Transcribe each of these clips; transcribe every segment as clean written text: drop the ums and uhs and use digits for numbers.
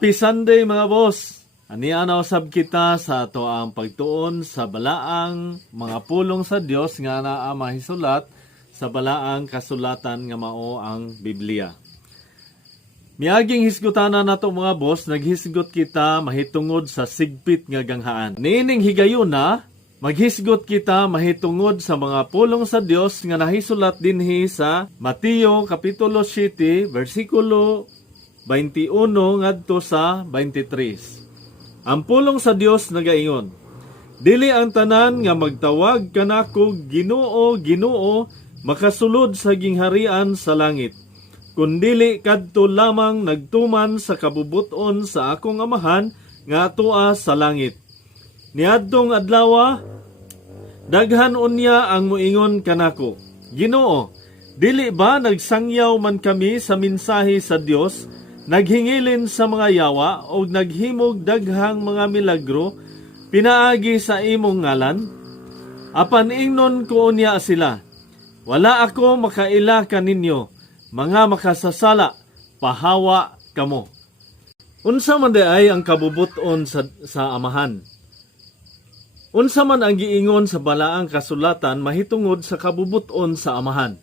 Happy Sunday mga boss! Aniana usab kita sa ato ang pagtuon sa balaang mga pulong sa Dios nga naa mahisulat sa balaang kasulatan nga mao ang Biblia. Miaging hisgutana nato mga boss, naghisgot kita mahitungod sa sigpit nga ganghaan. Niining higayuna, maghisgot kita mahitungod sa mga pulong sa Dios nga nahisulat dinhi sa Mateo kapitulo 7 versikulo 21 ngadto sa 23. Ang pulong sa Dios nagaingon, dili ang tanan nga magtawag kanako Ginoo, Ginoo, makasulod sa gingharian sa langit. Kundili kadto lamang nagtuman sa kabubuton sa akong amahan nga atoa sa langit. Niadtong adlaw, daghan unya ang muingon kanako, Ginoo, dili ba nagsangyaw man kami sa mensahe sa Dios? Naghingilin sa mga yawa o naghimog daghang mga milagro pinaagi sa imong ngalan? Apan ingnon ko unya sila, wala ako makaila kaninyo, mga makasasala, pahawa kamo. Unsa man ay ang kabubuton sa amahan? Unsa man ang giingon sa balaang kasulatan mahitungod sa kabubuton sa amahan?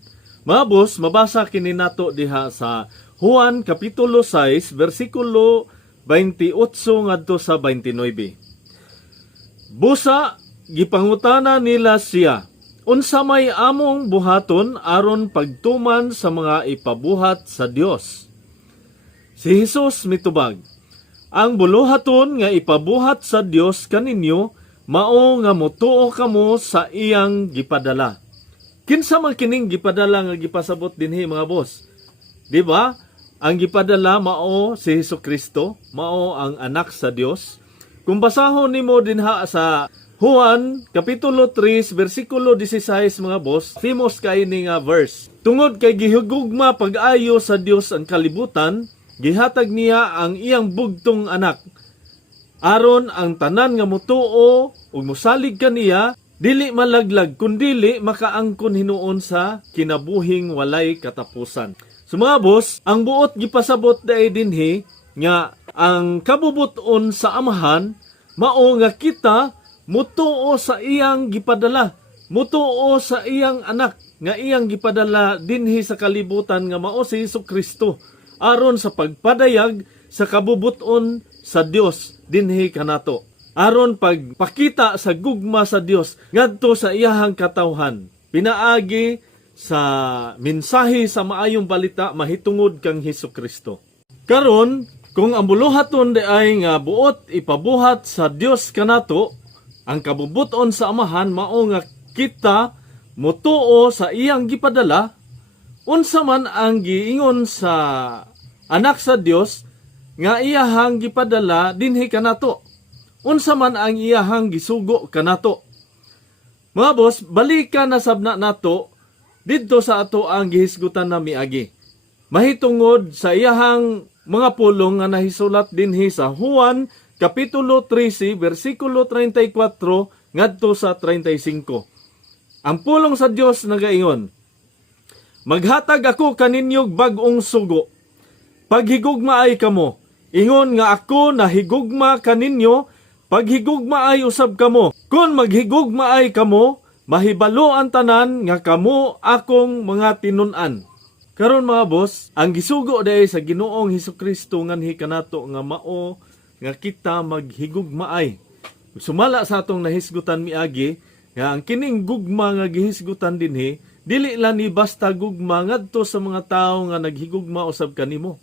Mga boss, mabasa kini nato diha sa Juan kapitulo 6 versikulo 28 ngadto sa 29. Busa gipangutana nila siya, unsa may among buhaton aron pagtuman sa mga ipabuhat sa Dios? Si Jesus mitubag, ang buluhaton nga ipabuhat sa Dios kaninyo mao nga motuo kamo sa iyang gipadala. Kinsa man kining gipadala nga gipasabot dinhi mga boss? Di ba? Ang gipadala mao si Hesukristo, mao ang anak sa Dios. Kung basahon nimo dinha sa Juan kapitulo 3 versikulo 16 mga boss, famous kay ni nga verse. Tungod kay gihugugma pag-ayo sa Dios ang kalibutan, gihatag niya ang iyang bugtong anak. Aron ang tanan nga motuo ug mosalig kaniya dili malaglag kundili makaangkon hinuon sa kinabuhing walay katapusan. So mga boss, ang buot gipasabot daay dinhi nga ang kabubuton sa amahan mao nga kita mutuo sa iyang gipadala, mutuo sa iyang anak nga iyang gipadala dinhi sa kalibutan nga mao si Hesukristo aron sa pagpadayag sa kabubuton sa Dios dinhi kanato. Aron pagpakita sa gugma sa Dios ngadto sa iyahang katawhan. Pinaagi sa mensahe sa maayong balita mahitungod kang Hesukristo. Karon, kung ang buluhaton ay nga buot ipabuhat sa Dios kanato, ang kabubuton sa amahan mao nga kita mutuo sa iyang gipadala, unsa man ang giingon sa anak sa Dios nga iyahang gipadala dinhi kanato. Unsa man ang iyahang gisugo kanato. Mga boss, balikan na sabna nato didto sa ato ang gihisgutan na miagi. Mahitungod sa iyahang mga pulong nga nahisulat dinhi sa Juan kapitulo 13 versikulo 34 ngadto sa 35. Ang pulong sa Dios nagaingon, maghatag ako kaninyog bag-ong sugo. Paghigugma ay kamo. Ingon nga ako nahigugma kaninyo, paghigugma ay usab kamo. Kung maghigugma ay kamo, mahibalo ang tanan nga kamo akong mga tinun-an. Karon mga boss, ang gisugo dahi sa Ginoong Hesukristo nganhi kanato nga mao nga kita maghigugmaay. Sumala sa atong nahisgutan miagi nga ang kining gugma nga gihisgutan dinhi dili lang ni basta gugma ngadto sa mga tawo nga naghigugma usab kanimo.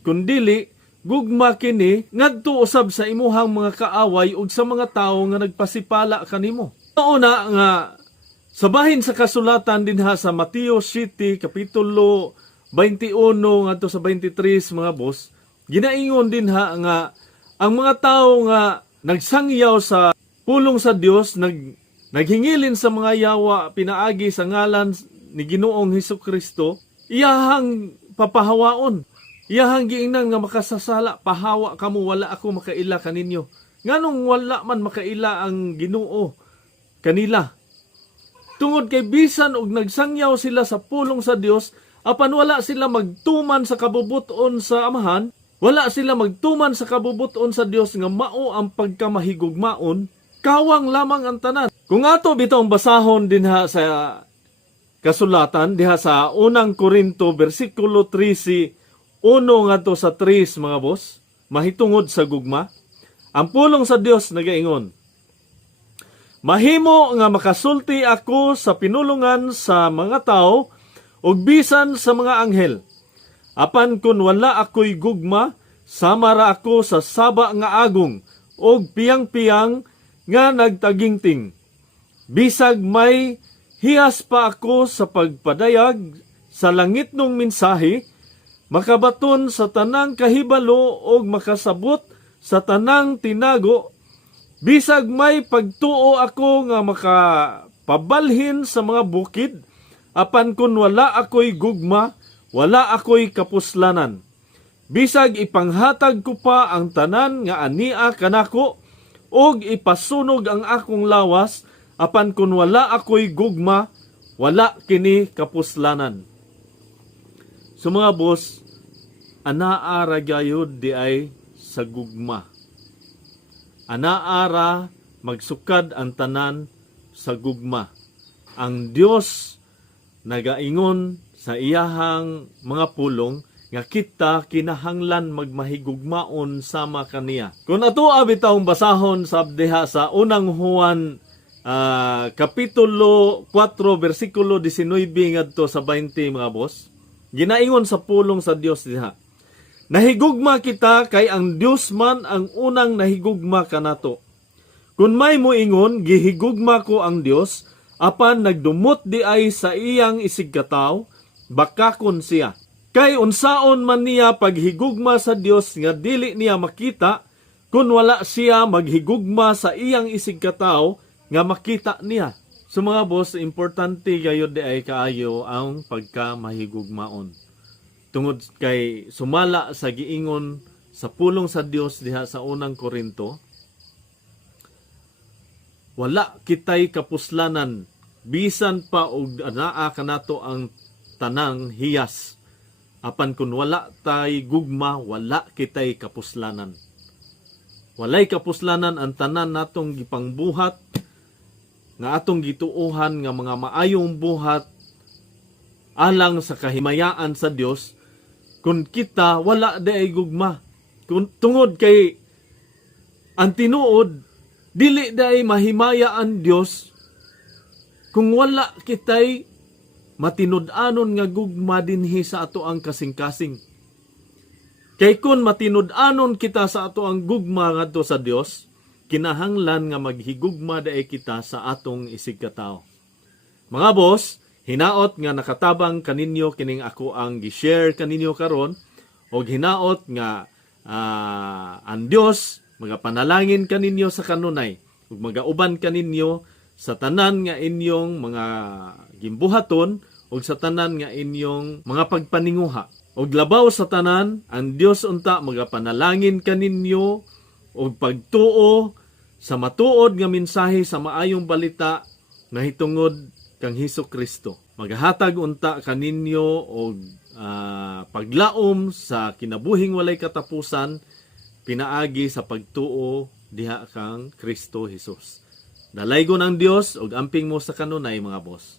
Kundili gugma kini ngadto usab sa imuhang mga kaaway ug sa mga tawo nga nagpasipala kanimo. Una nga sa bahin sa kasulatan dinha sa Mateo 7 kapitulo 21 ngadto sa 23 mga boss, ginaingon dinha nga ang mga tawo nga nagsangyaw sa pulong sa Dios, naghingilin sa mga yawa pinaagi sa ngalan ni Ginoong Hesukristo, iyahang papahawaon. Iyahang giingnan nga makasasala, pahawa kamo, wala ako makaila kaninyo. Nganong wala man makaila ang Ginoo kanila? Tungod kay bisan og nagsangyaw sila sa pulong sa Dios, apan wala sila magtuman sa kabubuton sa amahan, Wala sila magtuman sa kabubuton sa Dios nga mao ang pagkamahigugmaon, kawang lamang ang tanan. Kung ato bitong basahon dinha sa kasulatan diha sa unang Korinto bersikulo 13 1 ngadto sa 3 mga boss, mahitungod sa gugma. Ang pulong sa Dios nagaingon, mahimo nga makasulti ako sa pinulungan sa mga tao ug bisan sa mga anghel. Apan kun wala ako'y gugma, sama ra ako sa saba nga agong og piyang-piyang nga nagtagingting. Bisag may hiyas pa ako sa pagpadayag sa langitnong mensahe, makabaton sa tanang kahibalo og makasabot sa tanang tinago. Bisag may pagtuo ako nga makapabalhin sa mga bukid, apan kun wala ako'y gugma, wala ako'y kapuslanan. Bisag ipanghatag ko pa ang tanan nga ania kanako, og ipasunog ang akong lawas, apan kun wala ako'y gugma, wala kini kapuslanan. So mga boss, anaara gayud di ay sa gugma. Anaara magsukad ang tanan sa gugma. Ang Dios nagaingon sa iyahang mga pulong nga kita kinahanglan magmahigugmaon sama kaniya. Kung ato bitawng basahon sa diha sa unang Juan kapitulo 4 bersikulo 19 ngadto sa 20 mga boss, ginaingon sa pulong sa Dios diha, nahigugma kita kay ang Dios man ang unang nahigugma kanato. Kung may moingon gihigugma ko ang Dios, apan nagdumot di ay sa iyang isigkataw, bakakon siya. Kay unsaon man niya paghigugma sa Dios nga dili niya makita, kung wala siya maghigugma sa iyang isigkataw nga makita niya. So mga boss, importante gayud di ay kaayo ang pagkamahigugmaon. Tungod kay sumala sa giingon sa pulong sa Dios diha sa unang Korinto, wala kitay kapuslanan, bisan pa og anaa kanato ang tanang hiyas. Apan kun wala tay gugma, wala kitay kapuslanan. Walay kapuslanan ang tanan natong gipangbuhat, nga atong gituohan nga mga maayong buhat alang sa kahimayaan sa Dios, kung kita wala day gugma. Kung tungod kay ang tinuod, dili day mahimaya ang Dios kung wala kitay matinud-anon nga gugma dinhi sa ato ang kasing-kasing. Kay kun matinud-anon kita sa ato ang gugma ngadto sa Dios, kinahanglan nga maghigugma daay kita sa atong isigkatawo. Mga boss, hinaot nga nakatabang kaninyo kining ako ang gi-share kaninyo karon, og hinaot nga ang Dios magapanalangin kaninyo sa kanunay, ug magauban kaninyo sa tanan nga inyong mga gimbuhaton ug sa tanan nga inyong mga pagpaninguha. Og labaw sa tanan, ang Dios unta magapanalangin kaninyo og pagtuo sa matuod nga mensahe sa maayong balita nga hitungod kang Hesukristo. Maghatag unta kaninyo og paglaom sa kinabuhing walay katapusan pinaagi sa pagtuo diha kang Kristo Jesus. Dalaygon ang Dios og amping mo sa kanunay mga boss.